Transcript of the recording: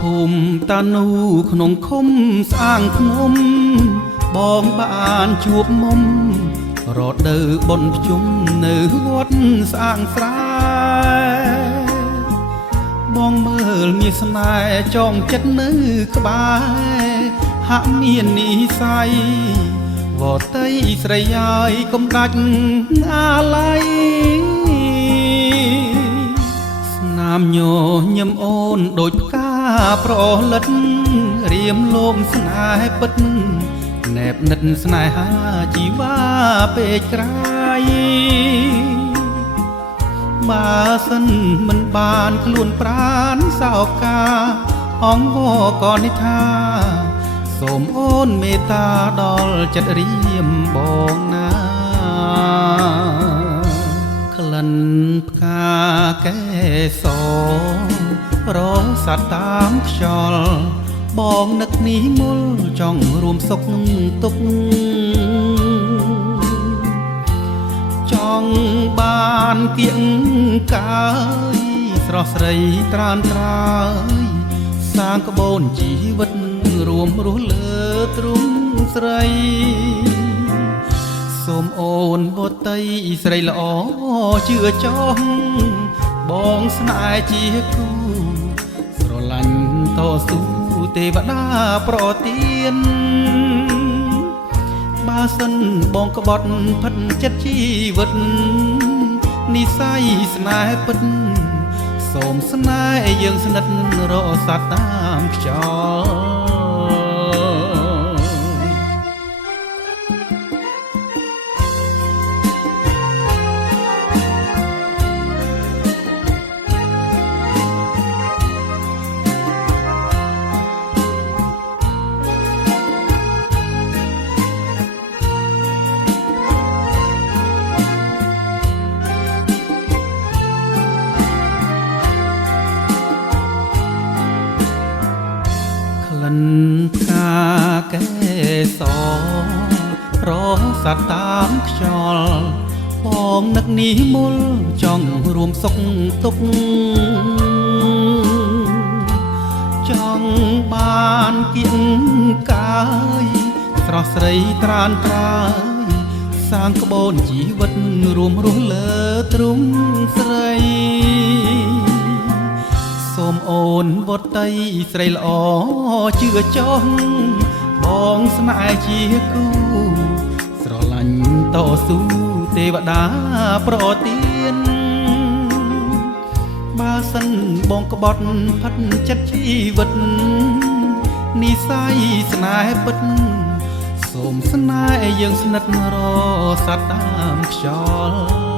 ភូមិតានូក្នុងឃុំស្អាងភ្នំបងបានជួបមុំរដូវបុណ្យភ្ជុំនៅវត្តស្អាងស្រែបងមើលមានស្នេហ៍ចងចិត្តនៅក្បែរហាក់មាននិស្ស័យវតីស្រីហើយកុំដាច់អាឡ័យស្នាមញញឹមអូនដូចផ្កាប្រលិតរៀមលោមស្នេហ៍ពិតណែបនិតស្នេហាជីវ៉ាពេកក្រៃបើសិនមិនបានខ្លួនប្រានសោកាអង្វរក៏និថាសូមអូនមេត្តាដល់ចិត្តរៀមបងណាក្លិនផ្កាកែសរស័តតាមខ្យល់បងនឹកនេះមុលចង់រួមសុខទុក្ខចង់បានគៀងកាយស្រស់ស្រីត្រានត្រើយសាងក្បូនជីវិតរួមរស់លើទ្រង់ស្រីសូមអូនវតីស្រីល្អជឿចោះបងស្នេហ៍ជាគូស្រឡាញ់តស៊ូទេវតាប្រទានបើសិនបងក្បត់ផិតចិត្តជីវិតនិស្ស័យស្នេហ៍ពិតសូមស្នេហ៍យើងស្និទ្ធរស័តតាមខ្យល់ផ្កាកែសរស័តតាមខ្យល់បងនឹកនេះមុលចង់រួមសុខទុក្ខចង់បានគៀងកាយស្រស់ស្រីត្រានត្រើយសាងក្បូនជីវិតរួមរស់លើទ្រង់ស្រីសូមអូនវតីស្រីល្អជឿចោះបងស្នេហ៍ជាគូស្រឡាញ់តស៊ូទេវតាប្រទានបើសិនបងក្បត់ផិតចិត្តជីវិតនិស្ស័យស្នេហ៍ពិតសូមស្នេហ៍យើងស្និទ្ធរស័តតាមខ្យល់